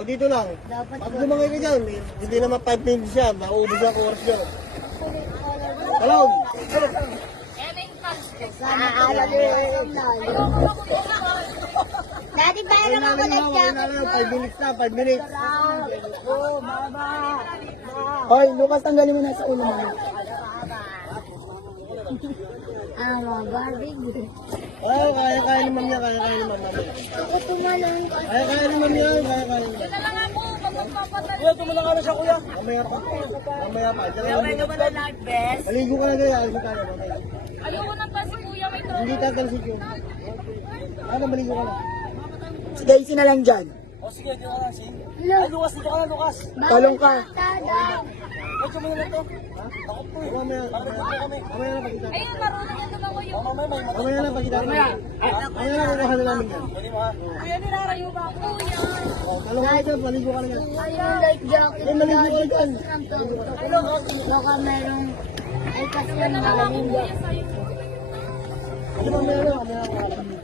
O, dito lang. Dapat Pag lumangay ka dyan, hindi naman 5 minutes yan. Maubos ang oras dyan. Talon! sana alam mo. Dati parang ako nag-jacket. 5 minutes na, 5 minutes. Oh, baba. Hoy, Lucas, tanggalin mo na sa ulo mo. Barbie. Oo, kaya ni ma'am yan, kaya ni ma'am. Ako tumalong. Kaya ni ma'am yan, kaya ni ma'am. Kuya, tumulang ka na siya, kuya. Mamaya pa. Mamaya pa. Pwede mo na live best. Maligo ka na gaya, aligo ka na mamaya. Ayoko na pa si kuya, may tropa. Hindi tatalsik yun. Ano, maligo ka na. Si Daisy na lang dyan. O sige, dito ka na, sige. Ay, Lucas, dito ka na, Lucas. Talong ka. Medyo mo na to. Ha? Takot po eh. Mamaya na pagkita. Ayun, marunong na naman ko yung... Mamaya na pagkita. Mamaya na kukuha na namin yan. Kuya, nilarayo ba ako? Kuya. O, talong ka dyan, maligo ka na yan. Ayun, life jacket. Eh, maligo ka na dyan. Baka merong... Ay, kasi ang malamig. Ano, mamaya na, mamaya na.